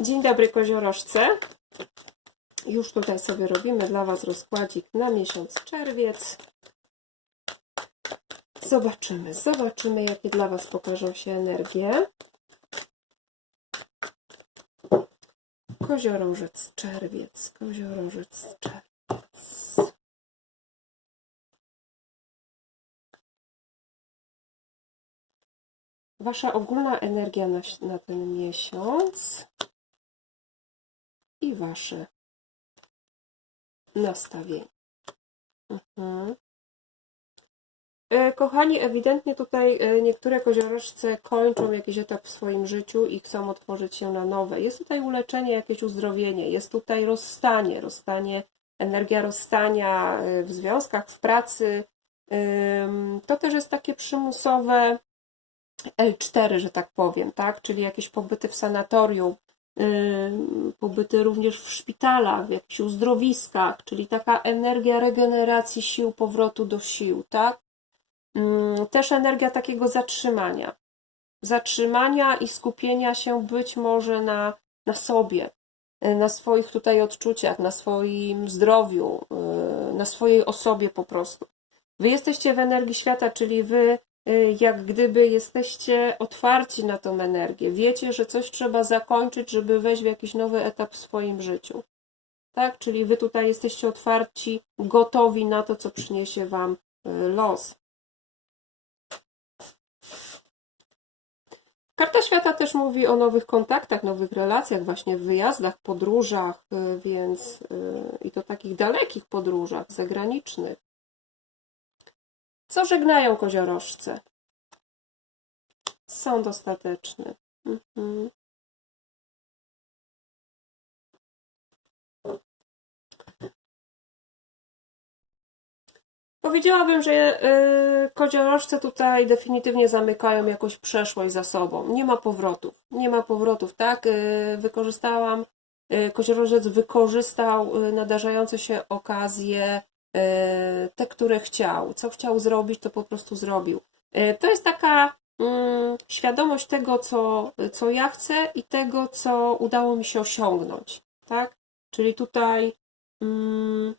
Dzień dobry koziorożce. Już tutaj sobie robimy dla Was rozkładzik na miesiąc czerwiec. Zobaczymy, zobaczymy jakie dla Was pokażą się energie. Koziorożec czerwiec, koziorożec czerwiec. Wasza ogólna energia na, na ten miesiąc i Wasze nastawienie. Mhm. E, Kochani, ewidentnie tutaj e, niektóre koziorożce kończą jakiś etap w swoim życiu i chcą otworzyć się na nowe. Jest tutaj uleczenie, jakieś uzdrowienie, jest tutaj rozstanie, rozstanie, energia rozstania e, w związkach, w pracy. To też jest takie przymusowe L4, że tak powiem, tak? Czyli jakieś pobyty w sanatorium, pobyty również w szpitalach, w jakichś uzdrowiskach, czyli taka energia regeneracji sił, powrotu do sił, tak? Ym, Też energia takiego zatrzymania. Zatrzymania i skupienia się być może na, na sobie, y, na swoich tutaj odczuciach, na swoim zdrowiu, y, na swojej osobie po prostu. Wy jesteście w energii świata, czyli wy y, jak gdyby jesteście otwarci na tą energię. Wiecie, że coś trzeba zakończyć, żeby wejść w jakiś nowy etap w swoim życiu. Tak? Czyli wy tutaj jesteście otwarci, gotowi na to, co przyniesie wam y, los. Karta świata też mówi o nowych kontaktach, nowych relacjach, właśnie w wyjazdach, podróżach, y, więc y, i to takich dalekich podróżach, zagranicznych. Co żegnają koziorożce? Sąd ostateczny. Mhm. Powiedziałabym, że y, koziorożce tutaj definitywnie zamykają jakąś przeszłość za sobą. Nie ma powrotów. Nie ma powrotów, tak? Y, wykorzystałam, y, koziorożec wykorzystał nadarzające się okazje, te, które chciał. Co chciał zrobić, to po prostu zrobił. Y, To jest taka mm, świadomość tego, co, co ja chcę i tego, co udało mi się osiągnąć, tak? Czyli tutaj mm,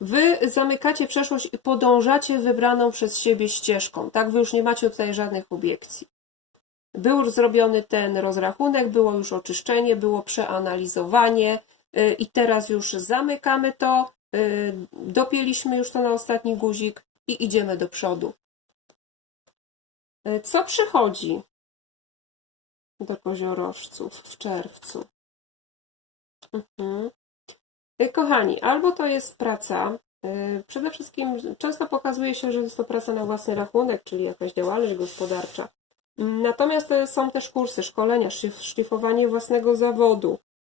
Wy zamykacie przeszłość i podążacie wybraną przez siebie ścieżką, tak? Wy już nie macie tutaj żadnych obiekcji. Był już zrobiony ten rozrachunek, było już oczyszczenie, było przeanalizowanie i teraz już zamykamy to, y, dopięliśmy już to na ostatni guzik i idziemy do przodu. Y, Co przychodzi do koziorożców w czerwcu? Mhm. Y, Kochani, albo to jest praca, y, przede wszystkim często pokazuje się, że jest to praca na własny rachunek, czyli jakaś działalność gospodarcza. Natomiast to są też kursy, szkolenia, szlif- szlifowanie własnego zawodu, y,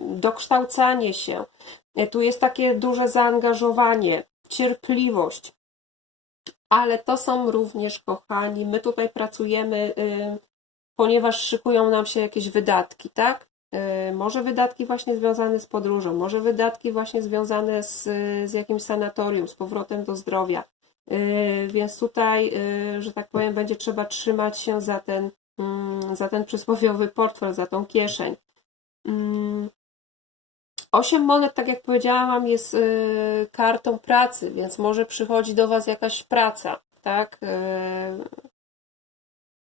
dokształcanie się. Y, Tu jest takie duże zaangażowanie, cierpliwość. Ale to są również, kochani, my tutaj pracujemy, y, ponieważ szykują nam się jakieś wydatki, tak? Y, Może wydatki właśnie związane z podróżą, może wydatki właśnie związane z, z jakimś sanatorium, z powrotem do zdrowia. Y, Więc tutaj, y, że tak powiem, będzie trzeba trzymać się za ten, mm, za ten przysłowiowy portfel, za tą kieszeń. Mm, Osiem monet, tak jak powiedziałam, jest y, kartą pracy, więc może przychodzi do Was jakaś praca, tak? Y,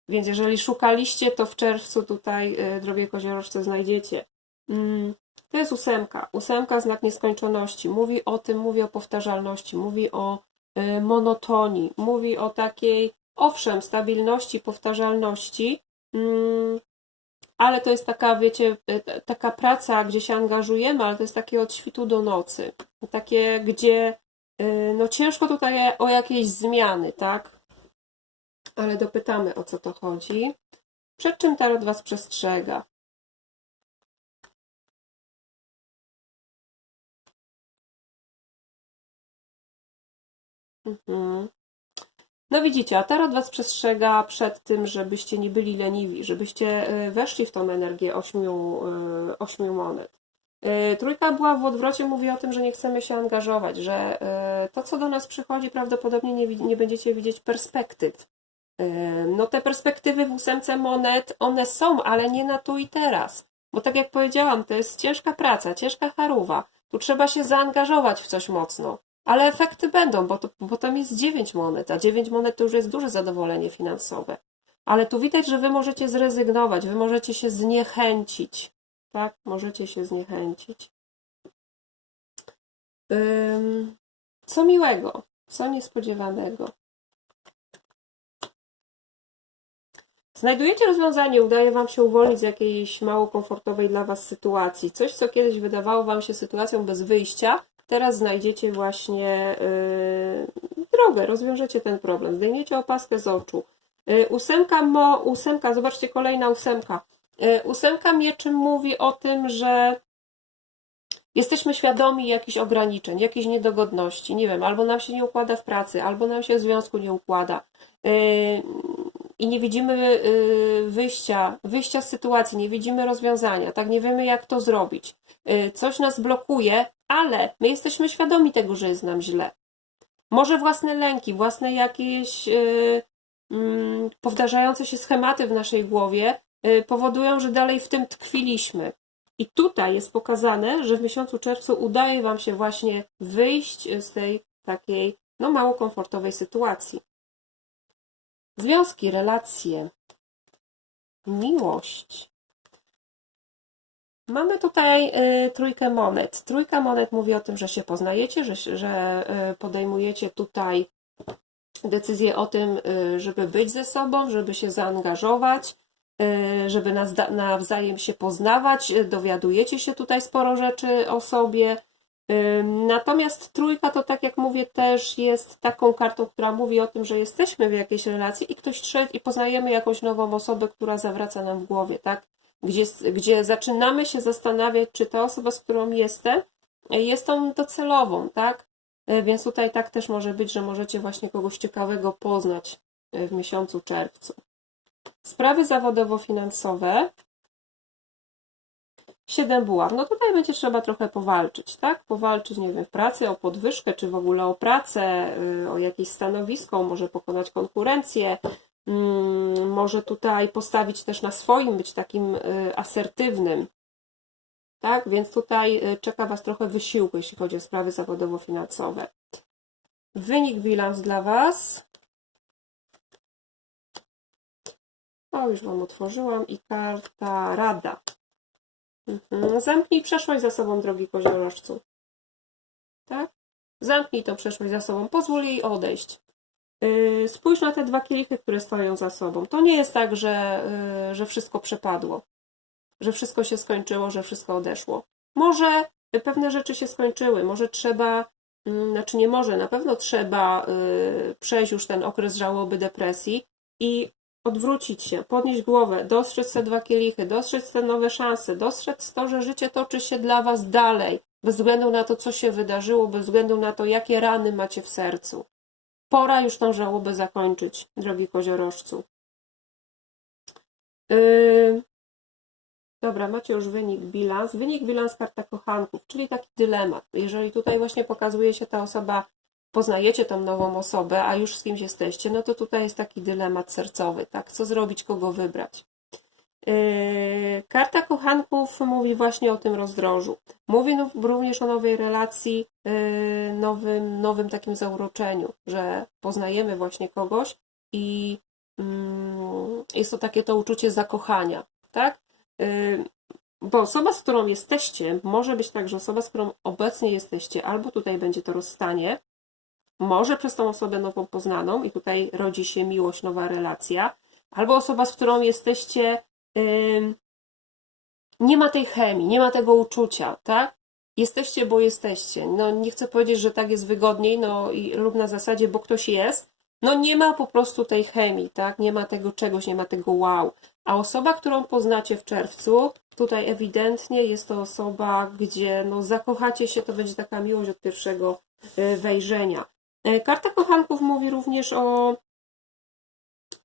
Więc jeżeli szukaliście, to w czerwcu tutaj, y, drogie koziorożce, znajdziecie. Mm, To jest ósemka. Ósemka, znak nieskończoności. Mówi o tym, mówi o powtarzalności, mówi o monotonii, mówi o takiej, owszem, stabilności, powtarzalności, mm, ale to jest taka, wiecie, t- taka praca, gdzie się angażujemy, ale to jest takie od świtu do nocy. Takie, gdzie y, no ciężko tutaj o jakieś zmiany, tak? Ale dopytamy, o co to chodzi. Przed czym Tarot Was przestrzega? Mhm. No widzicie, a Tarot Was przestrzega przed tym, żebyście nie byli leniwi, żebyście y, weszli w tą energię ośmiu, y, ośmiu monet. Y, Trójka była w odwrocie, mówi o tym, że nie chcemy się angażować, że to, co do nas przychodzi, prawdopodobnie nie, nie będziecie widzieć perspektyw. No te perspektywy w ósemce monet, one są, ale nie na tu i teraz. Bo tak jak powiedziałam, to jest ciężka praca, ciężka charuwa. Tu trzeba się zaangażować w coś mocno. Ale efekty będą, bo, to, bo tam jest 9 monet, a 9 monet to już jest duże zadowolenie finansowe. Ale tu widać, że wy możecie zrezygnować, wy możecie się zniechęcić. Tak, możecie się zniechęcić. Ym, co miłego, co niespodziewanego. Znajdujecie rozwiązanie, udaje Wam się uwolnić z jakiejś mało komfortowej dla Was sytuacji. Coś, co kiedyś wydawało Wam się sytuacją bez wyjścia, teraz znajdziecie właśnie yy, drogę, rozwiążecie ten problem, zdejmiecie opaskę z oczu. Yy, ósemka, mo, ósemka, zobaczcie, kolejna ósemka. Yy, ósemka mieczy mówi o tym, że jesteśmy świadomi jakichś ograniczeń, jakichś niedogodności. Nie wiem, albo nam się nie układa w pracy, albo nam się w związku nie układa. I nie widzimy y, wyjścia, wyjścia z sytuacji, nie widzimy rozwiązania, tak nie wiemy jak to zrobić. Y, Coś nas blokuje, ale my jesteśmy świadomi tego, że jest nam źle. Może własne lęki, własne jakieś y, mm, powtarzające się schematy w naszej głowie powodują, że dalej w tym tkwiliśmy. I tutaj jest pokazane, że w miesiącu czerwcu udaje Wam się właśnie wyjść z tej takiej no mało komfortowej sytuacji. Związki, relacje, miłość. Mamy tutaj y, trójkę monet. Trójka monet mówi o tym, że się poznajecie, że, że y, podejmujecie tutaj decyzję o tym, y, żeby być ze sobą, żeby się zaangażować, żeby nawzajem się poznawać. Dowiadujecie się tutaj sporo rzeczy o sobie. Natomiast trójka to, tak jak mówię, też jest taką kartą, która mówi o tym, że jesteśmy w jakiejś relacji i ktoś trzeci, i poznajemy jakąś nową osobę, która zawraca nam w głowie, tak? Gdzie, gdzie zaczynamy się zastanawiać, czy ta osoba, z którą jestem, jest tą docelową, tak? Y, Więc tutaj tak też może być, że możecie właśnie kogoś ciekawego poznać y, w miesiącu czerwcu. Sprawy zawodowo-finansowe. Siedem buław. No tutaj będzie trzeba trochę powalczyć, tak? Powalczyć, nie wiem, w pracy o podwyżkę, czy w ogóle o pracę, y, o jakieś stanowisko, może pokonać konkurencję, mm, może tutaj postawić też na swoim, być takim y, asertywnym, tak? Więc tutaj y, czeka Was trochę wysiłku, jeśli chodzi o sprawy zawodowo-finansowe. Wynik bilans dla Was. O, już Wam otworzyłam i karta rada. Mhm. Zamknij przeszłość za sobą, drogi koziorożcu. Tak? Zamknij tą przeszłość za sobą, pozwól jej odejść. Yy, Spójrz na te dwa kielichy, które stoją za sobą. To nie jest tak, że, yy, że wszystko przepadło, że wszystko się skończyło, że wszystko odeszło. Może pewne rzeczy się skończyły, może trzeba, mm, znaczy nie może, na pewno trzeba yy, przejść już ten okres żałoby, depresji i odwrócić się, podnieść głowę, dostrzec te dwa kielichy, dostrzec te nowe szanse, dostrzec to, że życie toczy się dla Was dalej, bez względu na to, co się wydarzyło, bez względu na to, jakie rany macie w sercu. Pora już tą żałobę zakończyć, drogi koziorożcu. Yy... Dobra, macie już wynik bilans. Wynik bilans karta kochanków, czyli taki dylemat. Jeżeli tutaj właśnie pokazuje się ta osoba poznajecie tą nową osobę, a już z kimś jesteście, no to tutaj jest taki dylemat sercowy, tak? Co zrobić, kogo wybrać? Yy, Karta kochanków mówi właśnie o tym rozdrożu. Mówi również o nowej relacji, yy, nowym, nowym takim zauroczeniu, że poznajemy właśnie kogoś i mm, jest to takie to uczucie zakochania, tak? Yy, Bo osoba, z którą jesteście, może być tak, że osoba, z którą obecnie jesteście, albo tutaj będzie to rozstanie, może przez tą osobę nową poznaną i tutaj rodzi się miłość, nowa relacja, albo osoba, z którą jesteście, nie ma tej chemii, nie ma tego uczucia, tak? Jesteście, bo jesteście. No nie chcę powiedzieć, że tak jest wygodniej, no i lub na zasadzie, bo ktoś jest. No nie ma po prostu tej chemii, tak? Nie ma tego czegoś, nie ma tego wow. A osoba, którą poznacie w czerwcu, tutaj ewidentnie jest to osoba, gdzie no zakochacie się, to będzie taka miłość od pierwszego y, wejrzenia. E, Karta kochanków mówi również o,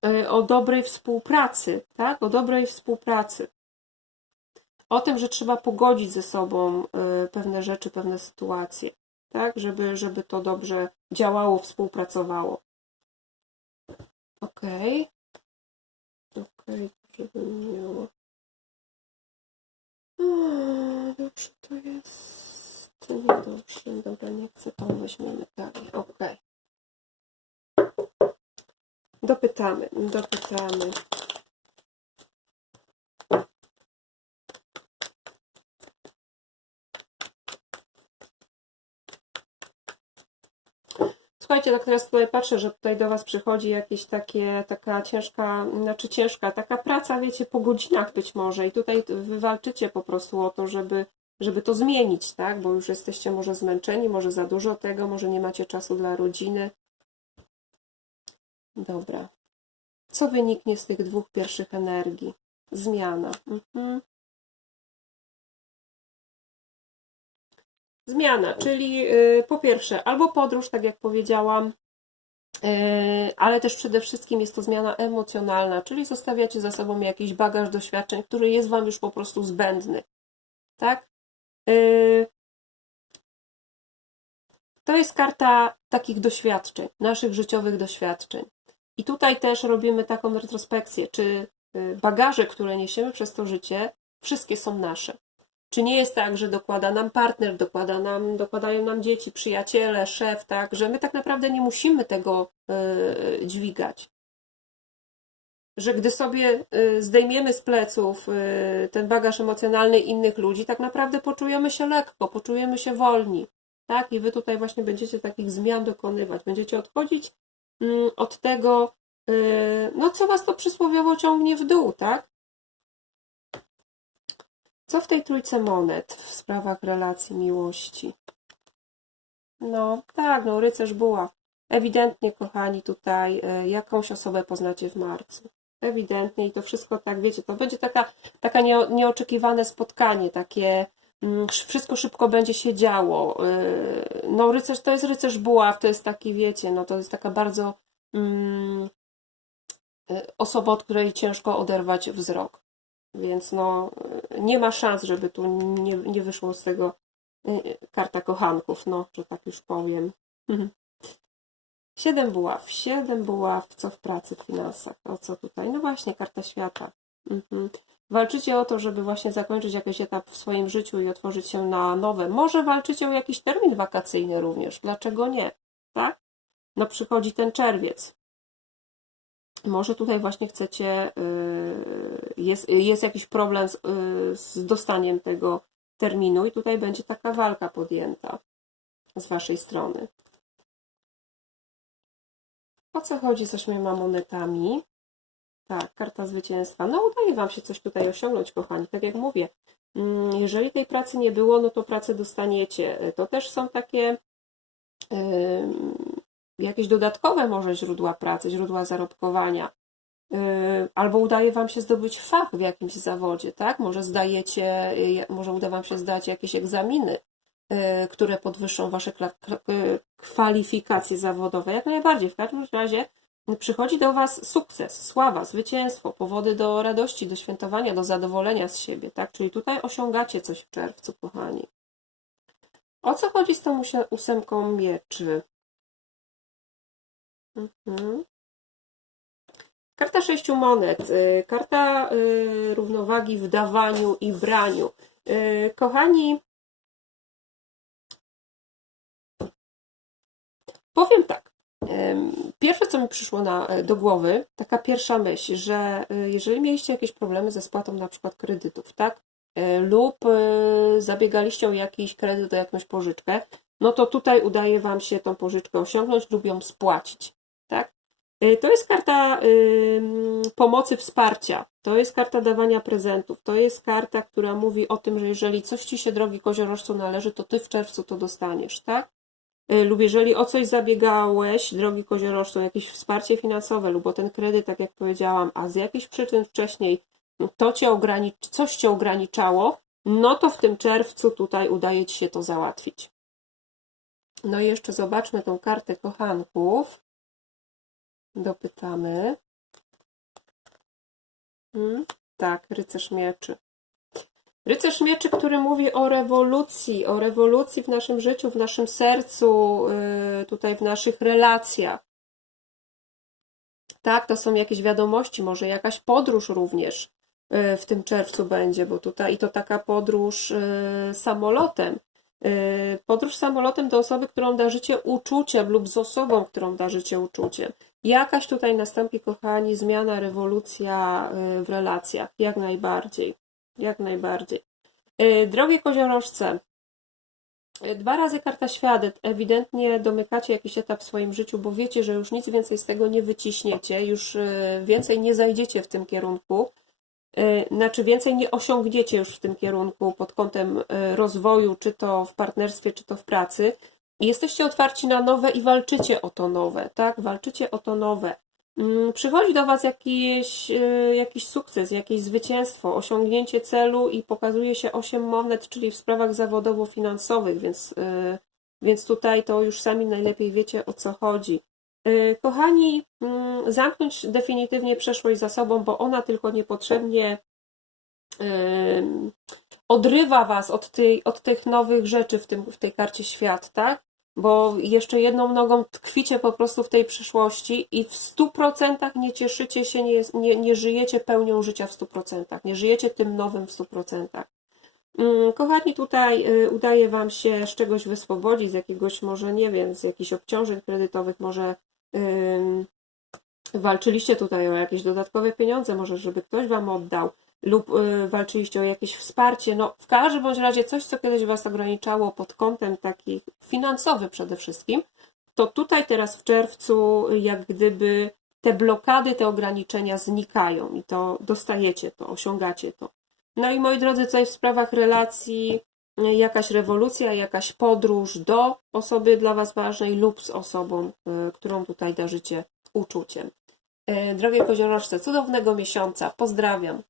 e, o dobrej współpracy, tak? O dobrej współpracy. O tym, że trzeba pogodzić ze sobą e, pewne rzeczy, pewne sytuacje, tak? Żeby, żeby to dobrze działało, współpracowało. Okej. Okej, żeby miało. A, Dobrze, to jest. Niedobrze. Dobra, nie chcę, to weźmiemy dalej. Okej. Dopytamy. Słuchajcie, tak teraz tutaj patrzę, że tutaj do Was przychodzi jakieś takie, taka ciężka, znaczy ciężka, taka praca, wiecie, po godzinach być może i tutaj Wy walczycie po prostu o to, żeby, żeby to zmienić, tak? Bo już jesteście może zmęczeni, może za dużo tego, może nie macie czasu dla rodziny. Dobra. Co wyniknie z tych dwóch pierwszych energii? Zmiana. Mhm. Zmiana, czyli y, po pierwsze, albo podróż, tak jak powiedziałam, y, ale też przede wszystkim jest to zmiana emocjonalna, czyli zostawiacie za sobą jakiś bagaż doświadczeń, który jest Wam już po prostu zbędny. Tak? Y, To jest karta takich doświadczeń, naszych życiowych doświadczeń. I tutaj też robimy taką retrospekcję, czy y, bagaże, które niesiemy przez to życie, wszystkie są nasze. Czy nie jest tak, że dokłada nam partner, dokłada nam, dokładają nam dzieci, przyjaciele, szef, tak, że my tak naprawdę nie musimy tego y, dźwigać. Że gdy sobie y, zdejmiemy z pleców y, ten bagaż emocjonalny innych ludzi, tak naprawdę poczujemy się lekko, poczujemy się wolni. Tak? I wy tutaj właśnie będziecie takich zmian dokonywać. Będziecie odchodzić od tego, y, no co was to przysłowiowo ciągnie w dół, tak? Co w tej trójce monet w sprawach relacji miłości? No, tak, no, rycerz buław. Ewidentnie, kochani, tutaj y, jakąś osobę poznacie w marcu. Ewidentnie i to wszystko tak, wiecie, to będzie taka, taka nie, nieoczekiwane spotkanie, takie mm, wszystko szybko będzie się działo. Y, No, rycerz to jest rycerz buław, to jest taki, wiecie, no to jest taka bardzo mm, y, osoba, od której ciężko oderwać wzrok. Więc no, y, nie ma szans, żeby tu nie, nie wyszło z tego karta kochanków, no, że tak już powiem. Mhm. Siedem buław, siedem buław, co w pracy, w finansach, o co tutaj? No właśnie, karta świata. Mhm. Walczycie o to, żeby właśnie zakończyć jakiś etap w swoim życiu i otworzyć się na nowe. Może walczycie o jakiś termin wakacyjny również, dlaczego nie, tak? No przychodzi ten czerwiec. Może tutaj właśnie chcecie, y, jest, jest jakiś problem z, y, z dostaniem tego terminu i tutaj będzie taka walka podjęta z waszej strony. O co chodzi z ośmioma monetami? Tak, karta zwycięstwa. No udaje wam się coś tutaj osiągnąć, kochani. Tak jak mówię, mm, jeżeli tej pracy nie było, no to pracę dostaniecie. To też są takie jakieś dodatkowe może źródła pracy, źródła zarobkowania. Yy, Albo udaje Wam się zdobyć fach w jakimś zawodzie, tak? Może zdajecie, yy, może uda Wam się zdać jakieś egzaminy, które podwyższą Wasze kwalifikacje zawodowe. Jak najbardziej. W każdym razie przychodzi do Was sukces, sława, zwycięstwo, powody do radości, do świętowania, do zadowolenia z siebie, tak? Czyli tutaj osiągacie coś w czerwcu, kochani. O co chodzi z tą ósemką mieczy? Mhm. Karta sześciu monet, y, karta y, równowagi w dawaniu i braniu. Y, Kochani, powiem tak. Pierwsze, co mi przyszło na, do głowy, taka pierwsza myśl, że y, jeżeli mieliście jakieś problemy ze spłatą na przykład kredytów, tak? Y, Lub zabiegaliście o jakiś kredyt, o jakąś pożyczkę, no to tutaj udaje Wam się tą pożyczkę osiągnąć lub ją spłacić, tak? To jest karta pomocy, wsparcia. To jest karta dawania prezentów. To jest karta, która mówi o tym, że jeżeli coś Ci się, drogi koziorożcu, należy, to Ty w czerwcu to dostaniesz, tak? Y, Lub jeżeli o coś zabiegałeś, drogi koziorożcu, jakieś wsparcie finansowe lub o ten kredyt, tak jak powiedziałam, a z jakichś przyczyn wcześniej to cię ogranicz, coś Cię ograniczało, no to w tym czerwcu tutaj udaje Ci się to załatwić. No i jeszcze zobaczmy tą kartę kochanków. Dopytamy. Hmm? Tak, rycerz mieczy. Rycerz mieczy, który mówi o rewolucji, o rewolucji w naszym życiu, w naszym sercu, yy, tutaj w naszych relacjach. tak, to są jakieś wiadomości, może jakaś podróż również y, w tym czerwcu będzie, bo tutaj i to taka podróż y, samolotem. Y, Podróż samolotem do osoby, którą darzycie uczuciem lub z osobą, którą darzycie uczuciem. Jakaś tutaj nastąpi, kochani, zmiana, rewolucja y, w relacjach, jak najbardziej, jak najbardziej. Y, Drogie koziorożce, y, dwa razy karta świadek, ewidentnie domykacie jakiś etap w swoim życiu, bo wiecie, że już nic więcej z tego nie wyciśniecie, już y, więcej nie zajdziecie w tym kierunku, znaczy więcej nie osiągniecie już w tym kierunku pod kątem rozwoju, czy to w partnerstwie, czy to w pracy. Jesteście otwarci na nowe i walczycie o to nowe, tak? Walczycie o to nowe. Mm, Przychodzi do Was jakiś, y, jakiś sukces, jakieś zwycięstwo, osiągnięcie celu i pokazuje się 8 monet, czyli w sprawach zawodowo-finansowych, więc, y, więc tutaj to już sami najlepiej wiecie o co chodzi. Y, Kochani, mm, zamknąć definitywnie przeszłość za sobą, bo ona tylko niepotrzebnie odrywa Was od, tej, od tych nowych rzeczy w, tym, w tej karcie świat, tak? Bo jeszcze jedną nogą tkwicie po prostu w tej przyszłości i w 100% nie cieszycie się, nie, nie, nie żyjecie pełnią życia w 100%, nie żyjecie tym nowym w 100%. Mm, Kochani, tutaj y, udaje Wam się z czegoś wyswobodzić, z jakiegoś może, nie wiem, z jakichś obciążeń kredytowych, może ym, walczyliście tutaj o jakieś dodatkowe pieniądze, może żeby ktoś Wam oddał, lub y, walczyliście o jakieś wsparcie. No, w każdym bądź razie coś, co kiedyś Was ograniczało pod kątem taki finansowy przede wszystkim, to tutaj teraz w czerwcu, jak gdyby te blokady, te ograniczenia znikają i to dostajecie to, osiągacie to. No i moi drodzy, tutaj w sprawach relacji jakaś rewolucja, jakaś podróż do osoby dla Was ważnej lub z osobą, y, którą tutaj darzycie uczuciem. Y, Drogie koziorożce, cudownego miesiąca, pozdrawiam.